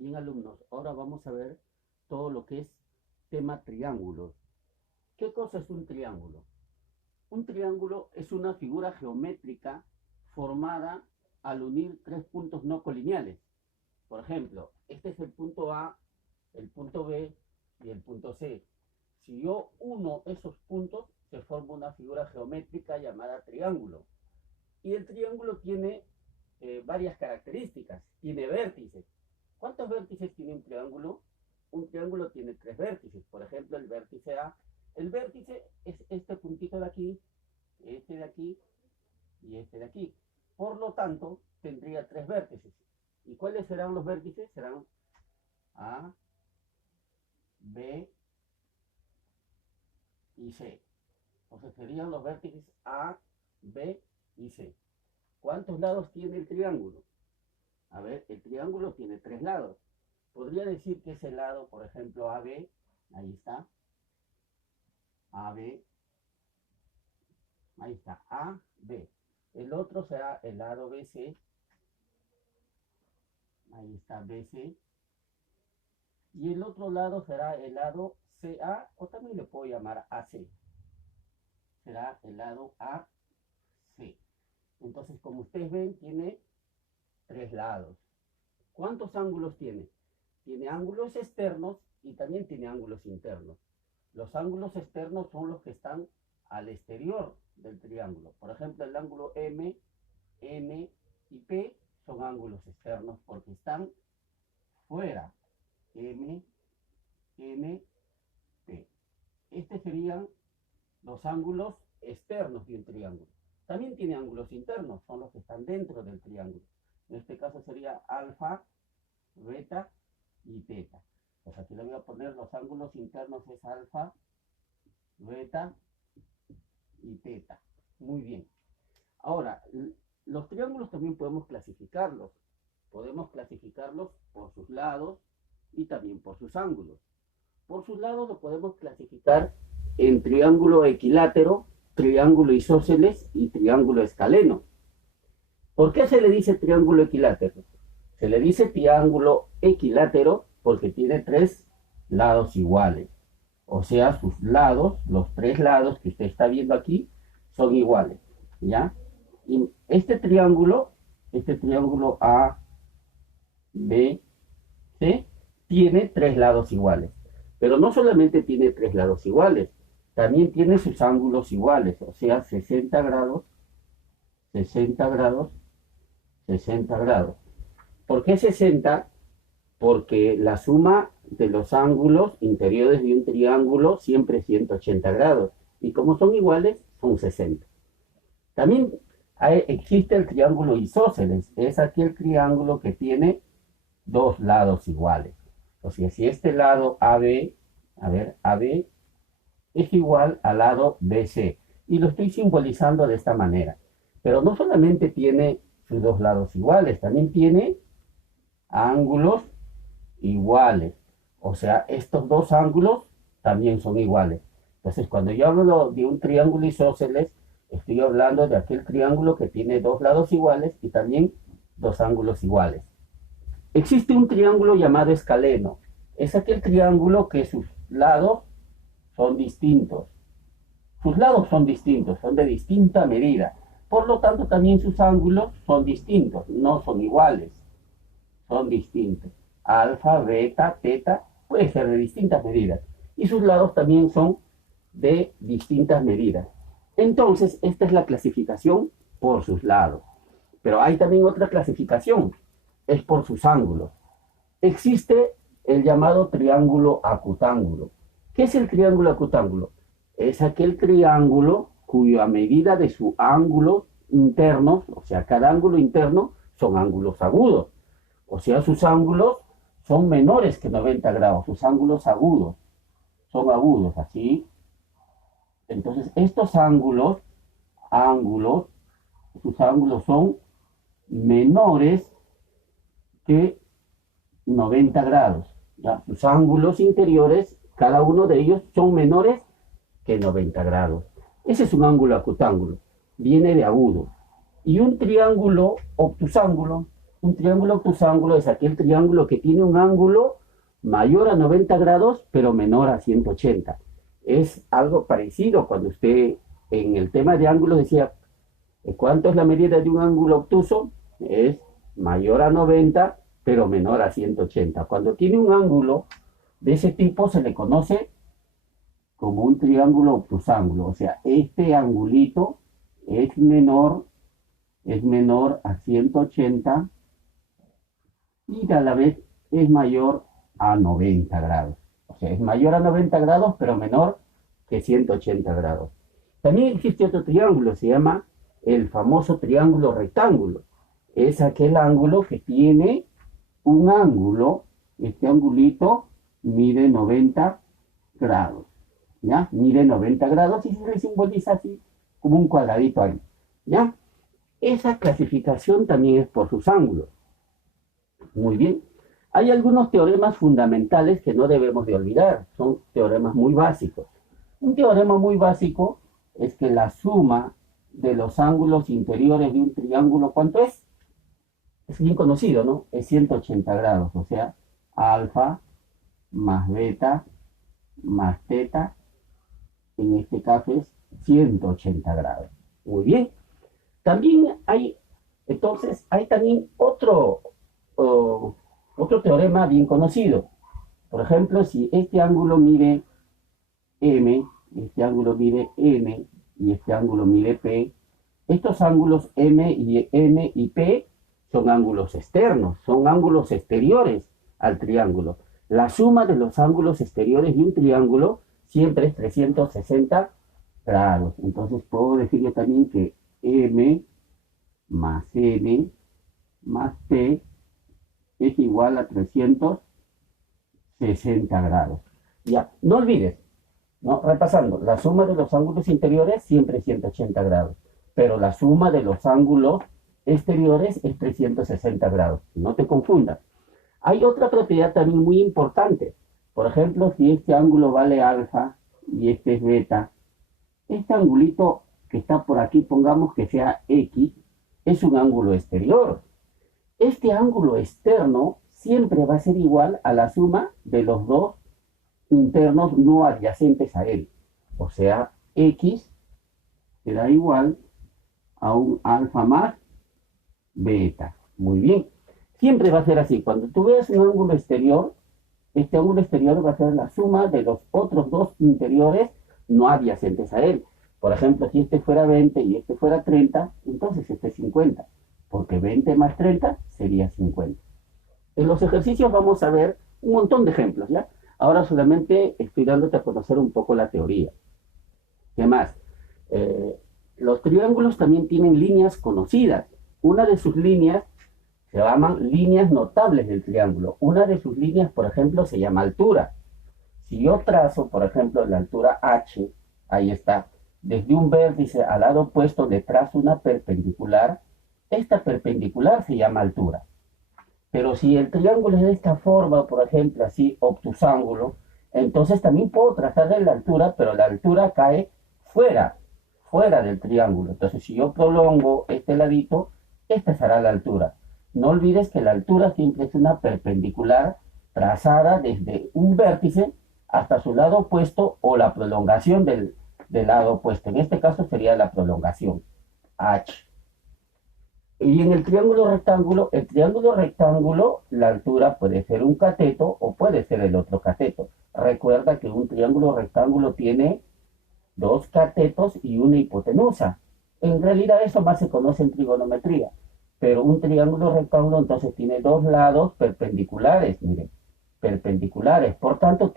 Bien, alumnos, ahora vamos a ver todo lo que es tema triángulos. ¿Qué cosa es un triángulo? Un triángulo es una figura geométrica formada al unir tres puntos no colineales. Por ejemplo, este es el punto A, el punto B y el punto C. Si yo uno esos puntos, se forma una figura geométrica llamada triángulo. Y el triángulo tiene varias características. Tiene vértices. ¿Cuántos vértices tiene un triángulo? Un triángulo tiene tres vértices. Por ejemplo, el vértice A. El vértice es este puntito de aquí, este de aquí y este de aquí. Por lo tanto, tendría tres vértices. ¿Y cuáles serán los vértices? Serán A, B y C. Entonces serían los vértices A, B y C. ¿Cuántos lados tiene el triángulo? A ver, el triángulo tiene tres lados. Podría decir que ese lado, por ejemplo, AB, ahí está, AB, ahí está, AB. El otro será el lado BC, ahí está BC. Y el otro lado será el lado CA, o también le puedo llamar AC. Será el lado AC. Entonces, como ustedes ven, tiene tres lados. ¿Cuántos ángulos tiene? Tiene ángulos externos y también tiene ángulos internos. Los ángulos externos son los que están al exterior del triángulo. Por ejemplo, el ángulo M, N y P son ángulos externos porque están fuera. M, N, P. Estos serían los ángulos externos de un triángulo. También tiene ángulos internos, son los que están dentro del triángulo. En este caso sería alfa, beta y teta. Pues aquí le voy a poner los ángulos internos, es alfa, beta y teta. Muy bien. Ahora, los triángulos también podemos clasificarlos. Podemos clasificarlos por sus lados y también por sus ángulos. Por sus lados lo podemos clasificar en triángulo equilátero, triángulo isósceles y triángulo escaleno. ¿Por qué se le dice triángulo equilátero? Se le dice triángulo equilátero porque tiene tres lados iguales. O sea, sus lados, los tres lados que usted está viendo aquí, son iguales. ¿Ya? Y este triángulo A, B, C, tiene tres lados iguales. Pero no solamente tiene tres lados iguales, también tiene sus ángulos iguales. O sea, 60 grados, 60 grados, 60 grados. ¿Por qué 60? Porque la suma de los ángulos interiores de un triángulo siempre es 180 grados. Y como son iguales, son 60. También existe el triángulo isósceles. Es aquel triángulo que tiene dos lados iguales. O sea, si este lado AB, a ver, AB es igual al lado BC. Y lo estoy simbolizando de esta manera. Pero no solamente tiene sus dos lados iguales, también tiene ángulos iguales. O sea, estos dos ángulos también son iguales. Entonces, cuando yo hablo de un triángulo isósceles, estoy hablando de aquel triángulo que tiene dos lados iguales y también dos ángulos iguales. Existe un triángulo llamado escaleno. Es aquel triángulo que sus lados son distintos. Sus lados son distintos, son de distinta medida. Por lo tanto, también sus ángulos son distintos, no son iguales. Son distintos. Alfa, beta, teta, puede ser de distintas medidas. Y sus lados también son de distintas medidas. Entonces, esta es la clasificación por sus lados. Pero hay también otra clasificación, es por sus ángulos. Existe el llamado triángulo acutángulo. ¿Qué es el triángulo acutángulo? Es aquel triángulo cuya medida de sus ángulos internos, o sea, cada ángulo interno son ángulos agudos. O sea, sus ángulos son menores que 90 grados, sus ángulos agudos son agudos, así. Entonces, estos ángulos, sus ángulos son menores que 90 grados. ¿Ya? Sus ángulos interiores, cada uno de ellos son menores que 90 grados. Ese es un ángulo acutángulo, viene de agudo. Y un triángulo obtusángulo Un triángulo obtusángulo es aquel triángulo que tiene un ángulo mayor a 90 grados, pero menor a 180. Es algo parecido cuando usted en el tema de ángulos decía, ¿cuánto es la medida de un ángulo obtuso? Es mayor a 90, pero menor a 180. Cuando tiene un ángulo de ese tipo se le conoce como un triángulo obtusángulo. O sea, este angulito es menor a 180 y a la vez es mayor a 90 grados. O sea, es mayor a 90 grados, pero menor que 180 grados. También existe otro triángulo, se llama el famoso triángulo rectángulo. Es aquel ángulo que tiene un ángulo, este angulito mide 90 grados, ¿ya? Mide 90 grados y se le simboliza así como un cuadradito ahí, ¿ya? Esa clasificación también es por sus ángulos. Muy bien. Hay algunos teoremas fundamentales que no debemos de olvidar. Son teoremas muy básicos. Un teorema muy básico es que la suma de los ángulos interiores de un triángulo, ¿cuánto es? Es bien conocido, ¿no? Es 180 grados. O sea, alfa más beta más teta, en este caso es 180 grados. Muy bien. También hay, entonces, hay también otro teorema bien conocido. Por ejemplo, si este ángulo mide M, este ángulo mide N y este ángulo mide P, estos ángulos M y N y P son ángulos externos, son ángulos exteriores al triángulo. La suma de los ángulos exteriores de un triángulo siempre es 360 grados. Entonces puedo decir yo también que M más N más P es igual a 360 grados. Ya, no olvides, ¿no? Repasando, la suma de los ángulos interiores siempre es 180 grados, pero la suma de los ángulos exteriores es 360 grados. No te confundas. Hay otra propiedad también muy importante. Por ejemplo, si este ángulo vale alfa y este es beta, este angulito que está por aquí, pongamos que sea X, es un ángulo exterior. Este ángulo externo siempre va a ser igual a la suma de los dos internos no adyacentes a él. O sea, X será igual a un alfa más beta. Muy bien. Siempre va a ser así. Cuando tú veas un ángulo exterior, este ángulo exterior va a ser la suma de los otros dos interiores no adyacentes a él. Por ejemplo, si este fuera 20 y este fuera 30, entonces este es 50, porque 20 más 30 sería 50. En los ejercicios vamos a ver un montón de ejemplos, ¿ya? Ahora solamente estoy dándote a conocer un poco la teoría. ¿Qué más? Los triángulos también tienen líneas conocidas. Una de sus líneas se llaman líneas notables del triángulo. Una de sus líneas, por ejemplo, se llama altura. Si yo trazo, por ejemplo, la altura H, ahí está, desde un vértice al lado opuesto le trazo una perpendicular, esta perpendicular se llama altura. Pero si el triángulo es de esta forma, por ejemplo, así, obtusángulo, entonces también puedo trazarle la altura, pero la altura cae fuera del triángulo. Entonces, si yo prolongo este ladito, esta será la altura. No olvides que la altura siempre es una perpendicular trazada desde un vértice hasta su lado opuesto o la prolongación del lado opuesto. En este caso sería la prolongación, H. Y en el triángulo rectángulo, la altura puede ser un cateto o puede ser el otro cateto. Recuerda que un triángulo rectángulo tiene dos catetos y una hipotenusa. En realidad eso más se conoce en trigonometría. Pero un triángulo rectángulo entonces tiene dos lados perpendiculares, miren, perpendiculares. Por tanto,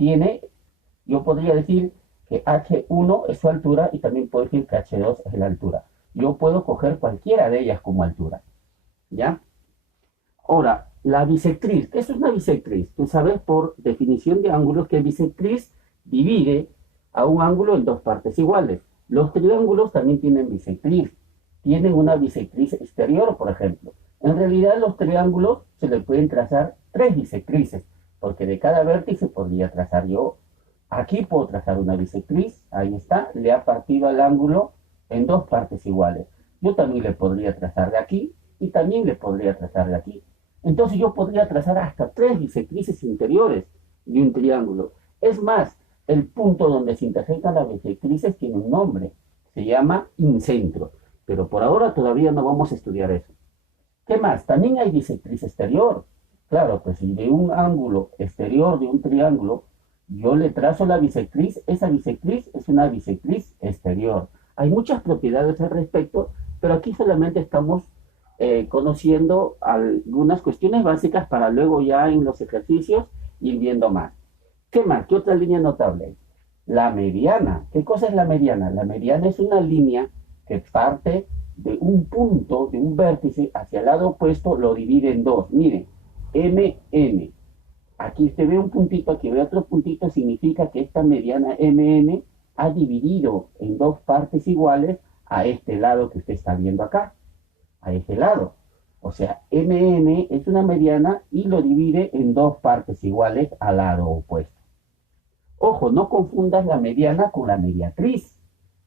yo podría decir que H1 es su altura y también puedo decir que H2 es la altura. Yo puedo coger cualquiera de ellas como altura, ¿ya? Ahora, la bisectriz. ¿Qué es una bisectriz? Tú sabes por definición de ángulos que bisectriz divide a un ángulo en dos partes iguales. Los triángulos también tienen bisectriz. Tienen una bisectriz exterior, por ejemplo. En realidad, los triángulos se le pueden trazar tres bisectrices, porque de cada vértice podría trazar yo. Aquí puedo trazar una bisectriz, ahí está, le ha partido al ángulo en dos partes iguales. Yo también le podría trazar de aquí y también le podría trazar de aquí. Entonces yo podría trazar hasta 3 bisectrices interiores de un triángulo. Es más, el punto donde se intersectan las bisectrices tiene un nombre, se llama incentro, pero por ahora todavía no vamos a estudiar eso. ¿Qué más? También hay bisectriz exterior. Claro, pues si de un ángulo exterior de un triángulo yo le trazo la bisectriz, esa bisectriz es una bisectriz exterior. Hay muchas propiedades al respecto, pero aquí solamente estamos conociendo algunas cuestiones básicas para luego ya en los ejercicios ir viendo más. ¿Qué más? ¿Qué otra línea notable? La mediana. ¿Qué cosa es la mediana? La mediana es una línea que parte de un punto, de un vértice hacia el lado opuesto, lo divide en dos. Miren, MN. Aquí usted ve un puntito, aquí ve otro puntito, significa que esta mediana MN ha dividido en dos partes iguales a este lado que usted está viendo acá, a este lado. O sea, MN es una mediana y lo divide en dos partes iguales al lado opuesto. Ojo, no confundas la mediana con la mediatriz.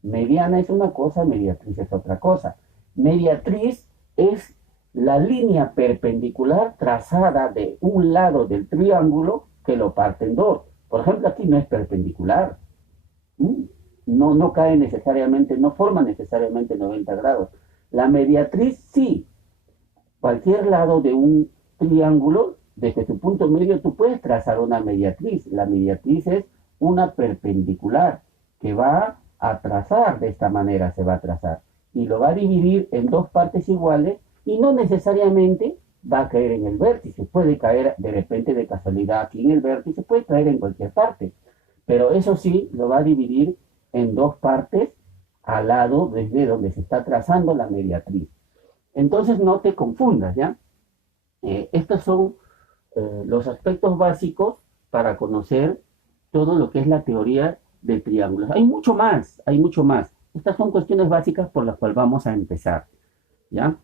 Mediana es una cosa, mediatriz es otra cosa. Mediatriz es la línea perpendicular trazada de un lado del triángulo que lo parte en dos. Por ejemplo, aquí no es perpendicular. No cae necesariamente, no forma necesariamente 90 grados. La mediatriz sí. Cualquier lado de un triángulo, desde tu punto medio, tú puedes trazar una mediatriz. La mediatriz es una perpendicular que va a trazar de esta manera, se va a trazar. Y lo va a dividir en dos partes iguales y no necesariamente va a caer en el vértice. Puede caer de repente de casualidad aquí en el vértice, puede caer en cualquier parte. Pero eso sí, lo va a dividir en dos partes al lado desde donde se está trazando la mediatriz. Entonces no te confundas, ¿ya? Estos son los aspectos básicos para conocer todo lo que es la teoría de triángulos. Hay mucho más, hay mucho más. Estas son cuestiones básicas por las cuales vamos a empezar, ¿ya?